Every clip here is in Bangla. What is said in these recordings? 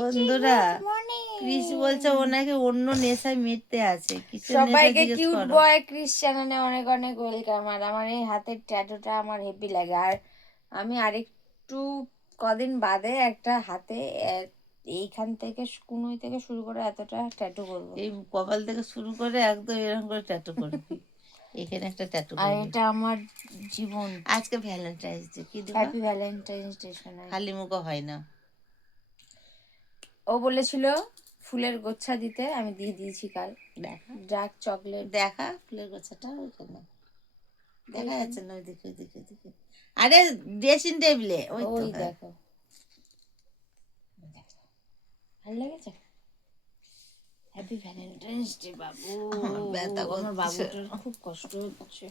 বন্ধুরা ক্রিস বলছে ও নাকি অন্য নেশায় মেতে আছে। কিসের নেশা সবাইকে জিজ্ঞেস কিউট করো। বয় ক্রিস চ্যানেলে অনেক অনেক ওয়েলকাম। আর আমার এই হাতের ট্যাটুটা আমার হেভি লাগে। আর আমি আরেকটু কদিন বাদে একটা হাতে এইখান থেকে কুনুই থেকে শুরু করে এতটা ট্যাটু করবো। এই কপাল থেকে শুরু করে একদম এরকম করে ট্যাটু করবি। এখানে একটা ট্যাটু আর করবি। এটা আমার জীবন। আজকে ভ্যালেন্টাইন্স ডে, কি দেবো? হ্যাপি ভ্যালেন্টাইন্স ডে শোনাই। খালি মুখো হয় না। ও বলেছিল ফুলের গোচ্ছা দিতে, আমি দিয়ে দিয়েছি কাল। দেখা ডার্ক চকলেট। দেখা ফুলের গোছাটা ওইখানে দেখা ওইখানে? যাচ্ছে না, ওইদিকে ওইদিকে ওইদিকে। আরে ড্রেসিং টেবিলে ওই তো। ওই হ্যাঁ। দেখো, ভালো লেগেছে। হ্যাপি ভ্যালেন্টাইন্স ডে বাবু। আমার ব্যথা আমার করছে। বাবুটার খুব কষ্ট হচ্ছে।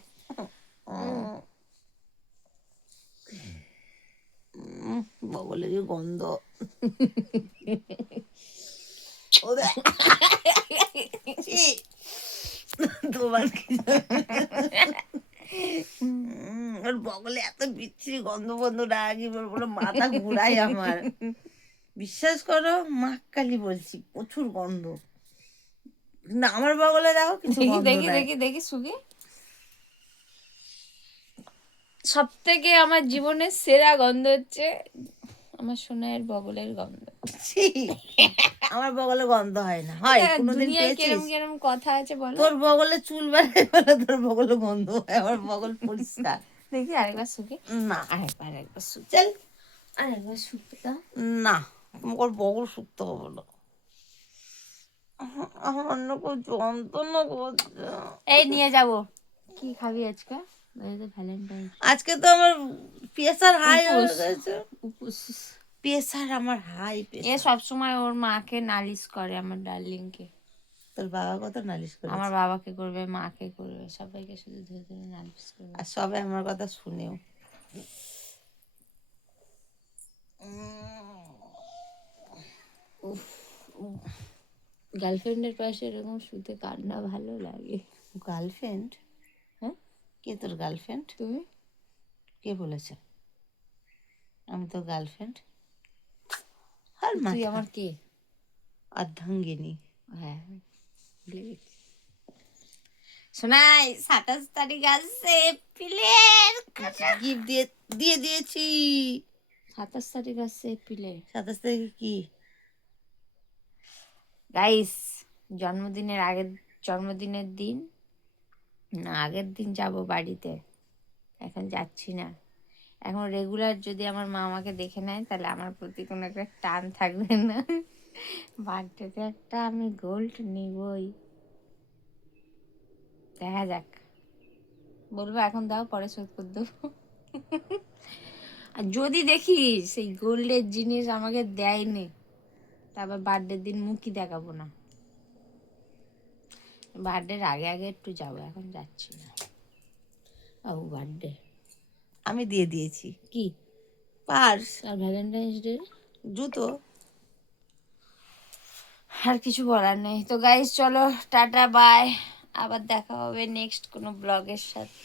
বগলের গন্ধ। ও দেখ। ছি, তোমার কি ওর বগলে এত বিচ্ছিরি গন্ধ বন্ধ রাগি বলে মাথা ঘুরাই আমার। বিশ্বাস করো মা কালী বলছি, প্রচুর গন্ধ। না আমার বগলে দেখো কিছু দেখি গন্ধ দেখি নাই। দেখি দেখি সুগি। সব থেকে আমার জীবনের সেরা গন্ধ হচ্ছে আমার সোনার বগলের গন্ধ। ছি, আমার বগলে গন্ধ হয় না। হয় কোনোদিন দুনিয়ায় পেয়েছিস? কেরম কেরম কথা আছে বলো। তোর বগলে চুল বাড়ে বলে তোর বগলে গন্ধ হয়, আমার বগল পরিষ্কার। দেখি আরেকবার সুগি। না আরেকবার সুগি। চল। আরেকবার সুগি দাও। না তোমার বগল শুকতে হবে না। আমার অন্য কেউ যন্ত্রণা করছে। এই নিয়ে যাবো। কি খাবি আজকে? ভ্যালেন্টাইন্স আজকে তো আমার প্রেসার হাই হয়ে উপোস। গেছে। উপোস। প্রেসার আমার হাই এ প্রেসার। সবসময় ওর মাকে নালিশ করে, আমার ডার্লিংকে। তোর বাবা কত নালিশ আমার করেছে। বাবাকে করবে, মাকে করবে, সবাইকে শুধু ধরে ধরে নালিশ করবে। আর সবে আমার কথা শুনেও। গার্লফ্রেন্ডের পাশে এরকম শুতে কার না ভালো লাগে? গার্লফ্রেন্ড? হ্যাঁ, কে তোর গার্লফ্রেন্ড? তুমি। কে বলেছে আমি তোর গার্লফ্রেন্ড? আর তুই মাথা আমার কে? অর্ধাঙ্গিনী। হ্যাঁ, শোনাই 27 তারিখ আসছে এপ্রিলের। গিফট দিয়ে দিয়ে দিয়েছি। 27 তারিখ আসছে এপ্রিলে। 27 তারিখে কি? গাইস, জন্মদিনের দিন না আগের দিন যাব বাড়িতে। এখন যাচ্ছি না। এখন রেগুলার যদি আমার মা আমাকে দেখে নেয় তাহলে আমার প্রতি কোনো একটা টান থাকবে না। বার্থডেতে একটা আমি গোল্ড নিবই। দেখা যাক, বলবো এখন দাও পরে শোধ করে দেবো। আর যদি দেখি সেই গোল্ডের জিনিস আমাকে দেয়নি, তারপর বার্থডের দিন মুখই দেখাবো না। বার্থডের আগে আগে একটু যাবো, এখন যাচ্ছি না। ও বার্থডে আমি দিয়ে দিয়েছি। কি? পার্স আর ভ্যালেন্টাইন্স ডে জুতো। আর কিছু বলার নেই। তো গাইস চলো টাটা বাই, আবার দেখা হবে নেক্সট কোনো ব্লগের সাথে।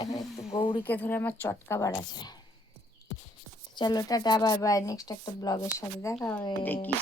এখন একটু গৌরীকে ধরে আমার চটকা বাড়াচ্ছে। চলো টাটা বাই বাই, নেক্সট একটা ব্লগের সাথে দেখা হবে। এটা কি